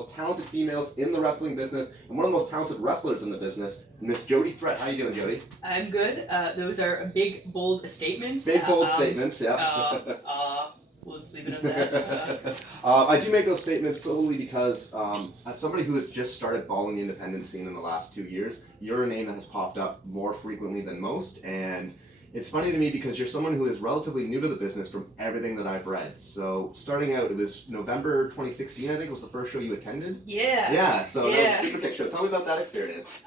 most talented females in the wrestling business and one of the most talented wrestlers in the business, Miss Jody Threat. How you doing, Jody? I'm good. Those are big, bold statements. Big, bold statements, yeah. We'll just leave it at that. I do make those statements solely because as somebody who has just started following the independent scene in the last 2 years, you're a name that has popped up more frequently than most, and it's funny to me because you're someone who is relatively new to the business from everything that I've read. So starting out, it was November 2016, I think, was the first show you attended. Yeah. Yeah, so that was a Super Kick show. Tell me about that experience.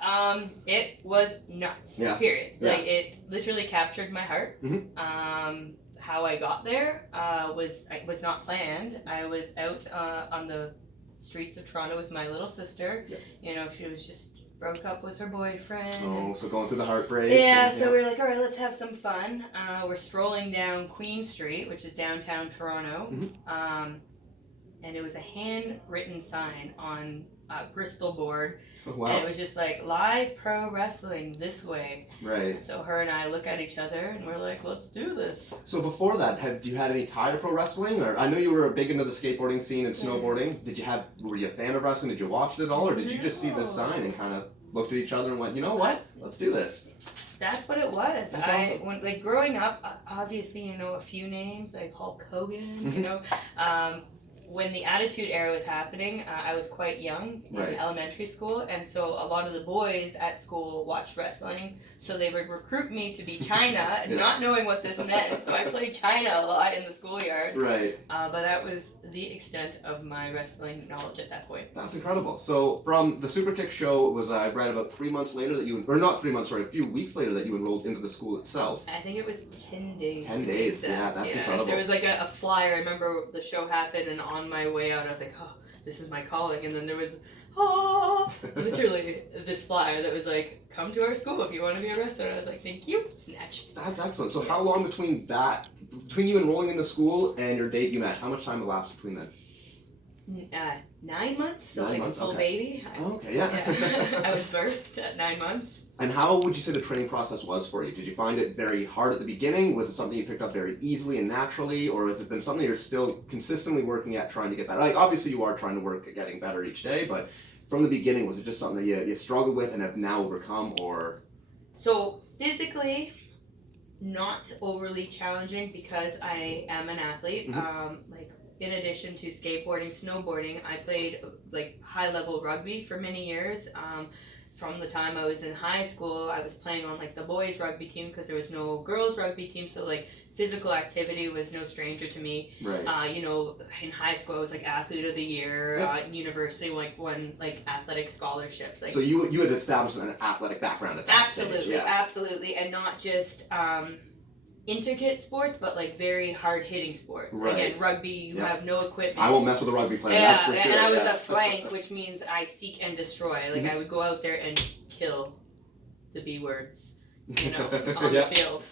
It was nuts. Yeah. Period. Yeah. Like, it literally captured my heart. Mm-hmm. How I got there was not planned. I was out on the streets of Toronto with my little sister. Yeah. You know, she was just broke up with her boyfriend. Oh, so going through the heartbreak. Yeah, so we were like, all right, let's have some fun. We're strolling down Queen Street, which is downtown Toronto. Mm-hmm. And it was a handwritten sign on a Bristol board. Oh, wow. And it was just like, live pro wrestling this way. Right. So her and I look at each other and we're like, let's do this. So before that, had you had any tie to pro wrestling? Or I know you were big into the skateboarding scene and snowboarding. Were you a fan of wrestling? Did you watch it at all? Or did you just see this sign and kind of looked at each other and went, you know what? Let's do this. That's what it was. That's awesome. When growing up, obviously, you know, a few names like Hulk Hogan, Mm-hmm. you know. When the Attitude Era was happening, I was quite young in elementary school, and so a lot of the boys at school watched wrestling, so they would recruit me to be China, not knowing what this meant, so I played China a lot in the schoolyard. Right. But that was the extent of my wrestling knowledge at that point. That's incredible. So from the Super Kick show, it was I read about 3 months later that you, or not 3 months, sorry, a few weeks later that you enrolled into the school itself. I think it was 10 days. 10 days, yeah, that's incredible. There was like a flyer. I remember the show happened, and on my way out, I was like, oh, this is my calling. And then there was, literally this flyer that was like, come to our school if you want to be a wrestler. And I was like, thank you, snatch. That's excellent. So how long between you enrolling in the school and your date you met, how much time elapsed between then? 9 months, so 9 like months? a full Okay. baby. Okay, yeah. I was birthed at 9 months. And how would you say the training process was for you? Did you find it very hard at the beginning? Was it something you picked up very easily and naturally? Or has it been something you're still consistently working at trying to get better? Like, obviously you are trying to work at getting better each day, but from the beginning, was it just something that you struggled with and have now overcome, or? So physically, not overly challenging because I am an athlete. Mm-hmm. In addition to skateboarding, snowboarding, I played like high-level rugby for many years. From the time I was in high school, I was playing on like the boys rugby team because there was no girls rugby team, so like physical activity was no stranger to me. Right. You know, in high school I was like athlete of the year. University, like won like athletic scholarships. Like, so you had established an athletic background at that stage. Yeah. Absolutely, and not just intricate sports, but like very hard-hitting sports. Right. Again, rugby, you have no equipment. I won't mess with a rugby player, that's for sure. And I was a flank, which means I seek and destroy. Like, I would go out there and kill the B words, you know, on the field.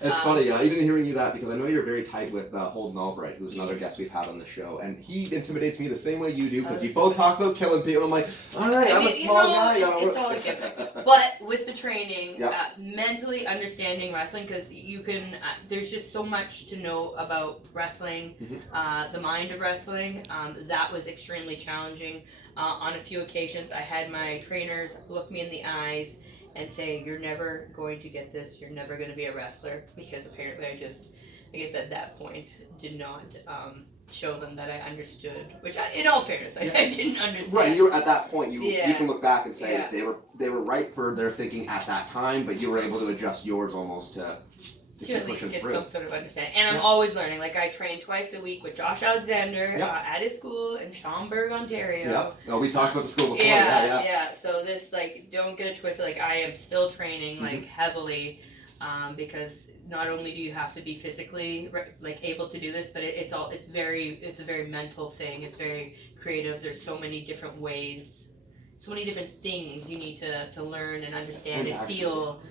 It's funny, even hearing you that, because I know you're very tight with Holden Albright, who's another guest we've had on the show, and he intimidates me the same way you do, because you both talk about killing people, and I'm like, alright, I'm a small guy. It's all a given. But with the training, mentally understanding wrestling, because you can, there's just so much to know about wrestling, the mind of wrestling, that was extremely challenging. On a few occasions, I had my trainers look me in the eyes and say, you're never going to get this, you're never going to be a wrestler, because apparently I guess at that point, did not show them that I understood, which in all fairness, I didn't understand. Right, you were at that point, you can look back and say they were right for their thinking at that time, but you were able to adjust yours almost to at least get some sort of understanding. And I'm always learning. Like, I train twice a week with Josh Alexander at his school in Schaumburg, Ontario. Yeah. Oh, we talked about the school before. Yeah. So this, like, don't get it twisted. Like, I am still training, like, heavily, because not only do you have to be physically, like, able to do this, but it's a very mental thing. It's very creative. There's so many different ways, so many different things you need to learn and understand and feel.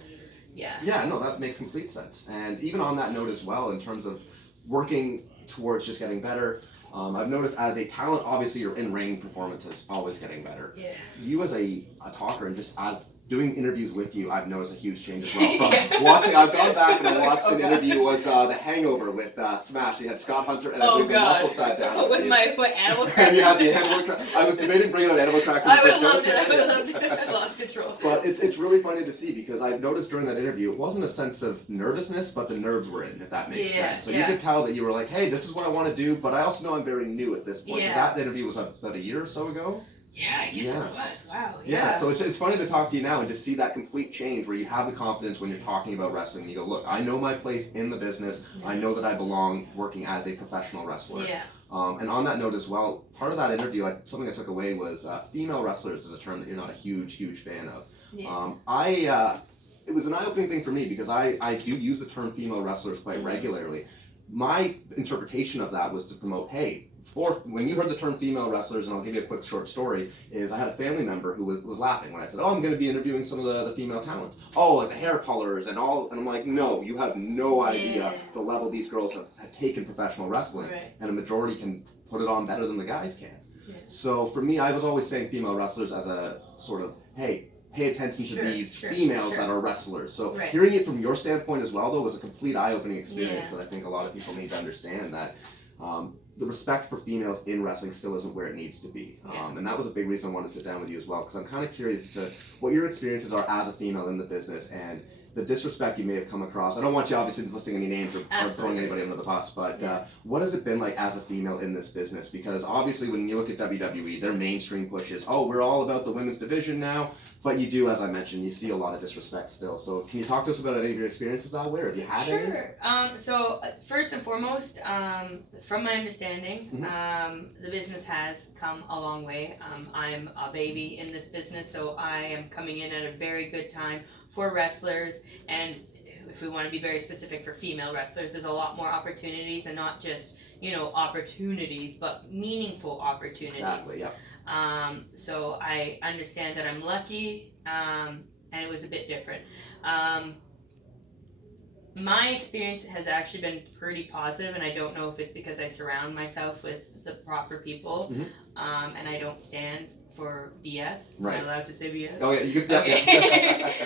Yeah, no, that makes complete sense. And even on that note as well, in terms of working towards just getting better, I've noticed as a talent, obviously your in-ring performance is always getting better. Yeah. You as a talker and just as doing interviews with you, I've noticed a huge change as well. From watching, I've gone back and I watched an interview was The Hangover with Smash. They had Scott Hunter and I believe the Muscle sat down. With my animal crackers. And you had the animal crackers. I was debating bringing out animal crackers. I would have loved it. I would have loved it. I lost control. But it's really funny to see because I noticed during that interview, it wasn't a sense of nervousness, but the nerves were in, if that makes sense. So you could tell that you were like, hey, this is what I want to do, but I also know I'm very new at this point. Because that interview was about a year or so ago. Yeah, I guess it was. Wow. Yeah, so it's funny to talk to you now and just see that complete change where you have the confidence when you're talking about wrestling. You go, look, I know my place in the business. I know that I belong working as a professional wrestler. Yeah. And on that note as well, part of that interview, something I took away was female wrestlers is a term that you're not a huge fan of. Yeah. It was an eye-opening thing for me because I do use the term female wrestlers quite regularly. My interpretation of that was to promote, hey, when you heard the term female wrestlers, and I'll give you a quick short story, is I had a family member who was laughing when I said, oh, I'm going to be interviewing some of the female talents. Oh, like the hair colors and all. And I'm like, no, you have no idea the level these girls have taken professional wrestling. Right. And a majority can put it on better than the guys can. Yeah. So for me, I was always saying female wrestlers as a sort of, hey, pay attention to these females that are wrestlers. So hearing it from your standpoint as well, though, was a complete eye-opening experience that I think a lot of people need to understand that the respect for females in wrestling still isn't where it needs to be. And that was a big reason I wanted to sit down with you as well, because I'm kind of curious as to what your experiences are as a female in the business and the disrespect you may have come across. I don't want you obviously listing any names or throwing anybody under the bus, but what has it been like as a female in this business? Because obviously when you look at WWE, their mainstream push is, oh, we're all about the women's division now, but you do, as I mentioned, you see a lot of disrespect still. So can you talk to us about any of your experiences that way, or have you had any? Sure. So first and foremost, from my understanding, the business has come a long way. I'm a baby in this business, so I am coming in at a very good time for wrestlers, and if we want to be very specific for female wrestlers, there's a lot more opportunities, and not just, opportunities, but meaningful opportunities. Exactly, yeah. So I understand that I'm lucky, and it was a bit different. My experience has actually been pretty positive, and I don't know if it's because I surround myself with the proper people, and I don't stand for BS. Right. Am I allowed to say BS? Oh yeah, you can. Okay.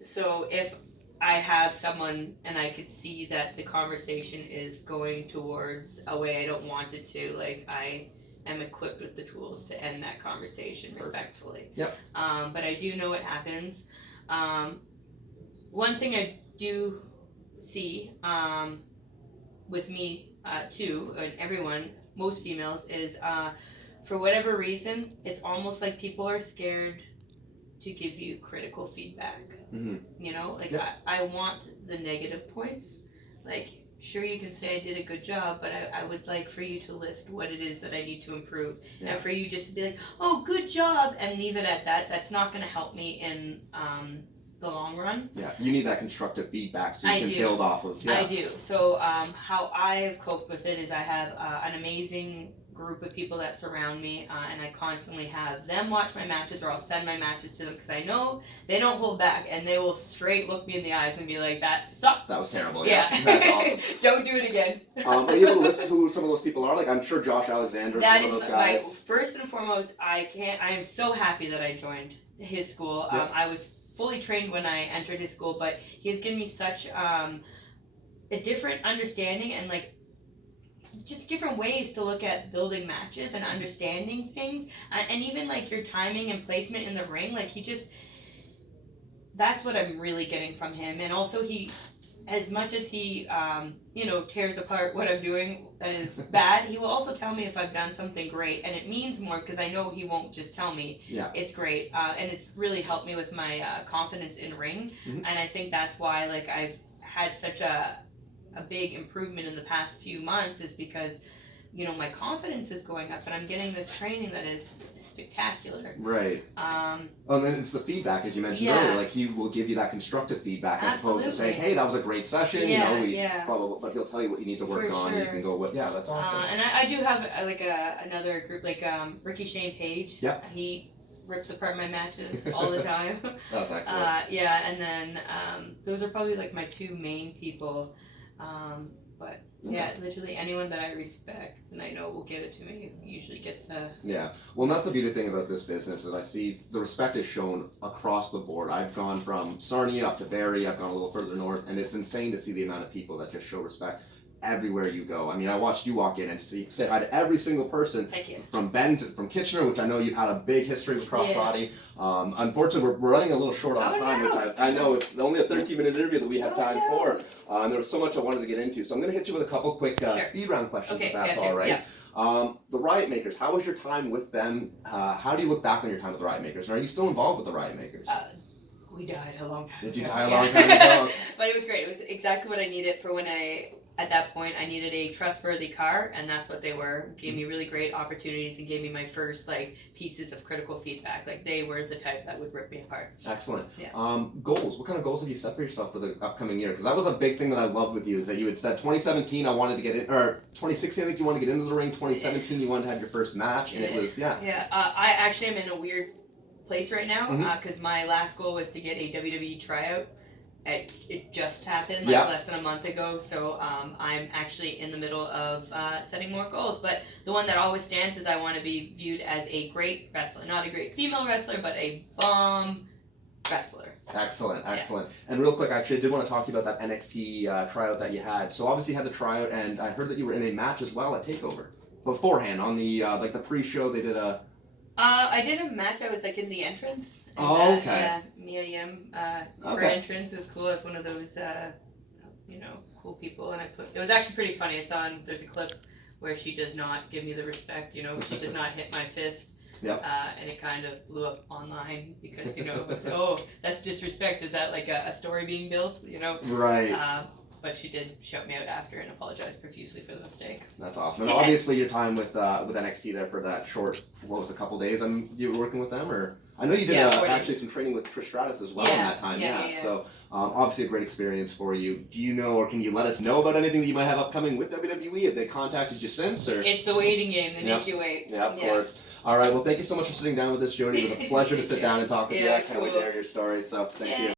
So if I have someone and I could see that the conversation is going towards a way I don't want it to, like I am equipped with the tools to end that conversation respectfully. Yep. But I do know what happens. One thing I do see with me too, and everyone, most females, is for whatever reason, it's almost like people are scared to give you critical feedback. I want the negative points. Like, sure, you can say I did a good job, but I would like for you to list what it is that I need to improve. And for you just to be like, oh, good job, and leave it at that. That's not going to help me in the long run. Yeah, you need that constructive feedback so you can build off of. I do. So how I've coped with it is I have an amazing group of people that surround me, and I constantly have them watch my matches, or I'll send my matches to them, because I know they don't hold back, and they will straight look me in the eyes and be like, that sucked. That was terrible. Yeah. That's awesome. Don't do it again. Are you able to list who some of those people are? Like, I'm sure Josh Alexander is one of those guys. First and foremost, I am so happy that I joined his school. I was fully trained when I entered his school, but he has given me such a different understanding, and like just different ways to look at building matches and understanding things, and even like your timing and placement in the ring. Like that's what I'm really getting from him. And also he, as much as he tears apart what I'm doing that is bad, he will also tell me if I've done something great, and it means more because I know he won't just tell me it's great, and it's really helped me with my confidence in ring. And I think that's why like I've had such a big improvement in the past few months, is because my confidence is going up, and I'm getting this training that is spectacular. Right. And then it's the feedback, as you mentioned earlier. Like, he will give you that constructive feedback as opposed to saying, "Hey, that was a great session." Probably, but he'll tell you what you need to work on. And you can go, that's awesome. And I do have another group, like Ricky Shane Page. Yeah. He rips apart my matches all the time. That's excellent. And then those are probably like my two main people. But yeah, literally anyone that I respect and I know will give it to me usually gets a... Yeah, well, and that's the beauty thing about this business is I see the respect is shown across the board. I've gone from Sarnia up to Barrie, I've gone a little further north, and it's insane to see the amount of people that just show respect everywhere you go. I mean, I watched you walk in and say hi to every single person. Thank you. From Ben from Kitchener, which I know you've had a big history with crossbody. Unfortunately, we're running a little short on time, which I know it's only a 13-minute interview that we have time for. And there was so much I wanted to get into, so I'm going to hit you with a couple quick speed round questions, if that's all right. Yeah. The Riot Makers, how was your time with them? How do you look back on your time with the Riot Makers? And are you still involved with the Riot Makers? We died a long time ago. Did you die a long time ago? But it was great. It was exactly what I needed for when at that point, I needed a trustworthy car, and that's what they were. Gave me really great opportunities and gave me my first pieces of critical feedback. They were the type that would rip me apart. Excellent. Yeah. Goals. What kind of goals have you set for yourself for the upcoming year? Because that was a big thing that I loved with you, is that you had said 2017 I wanted to get in, or 2016 I think you wanted to get into the ring. 2017 you wanted to have your first match, and it was Yeah. I actually am in a weird place right now because my last goal was to get a WWE tryout. It just happened less than a month ago, so I'm actually in the middle of setting more goals. But the one that always stands is I want to be viewed as a great wrestler, not a great female wrestler, but a bomb wrestler. Excellent. And real quick, actually, I did want to talk to you about that NXT tryout that you had. So obviously you had the tryout, and I heard that you were in a match as well at TakeOver beforehand on the the pre-show. They did a. I did a match. I was in the entrance. And, okay. Yeah, Mia Yim. Her entrance was cool. As one of those, cool people. And it was actually pretty funny. There's a clip where she does not give me the respect. She does not hit my fist. Yep. And it kind of blew up online because it's, that's disrespect. Is that a story being built? Right. But she did shout me out after and apologize profusely for the mistake. That's awesome. And obviously your time with NXT there for that short, a couple days? You were working with them, or I know you did actually some training with Trish Stratus as well in that time. Yeah. So obviously a great experience for you. Do you know, or can you let us know about anything that you might have upcoming with WWE? Have they contacted you since, or? It's the waiting game. They make you wait. Yeah, of course. All right. Well, thank you so much for sitting down with us, Jody. It was a pleasure to sit down and talk with you. I can't wait to hear your story. So thank you.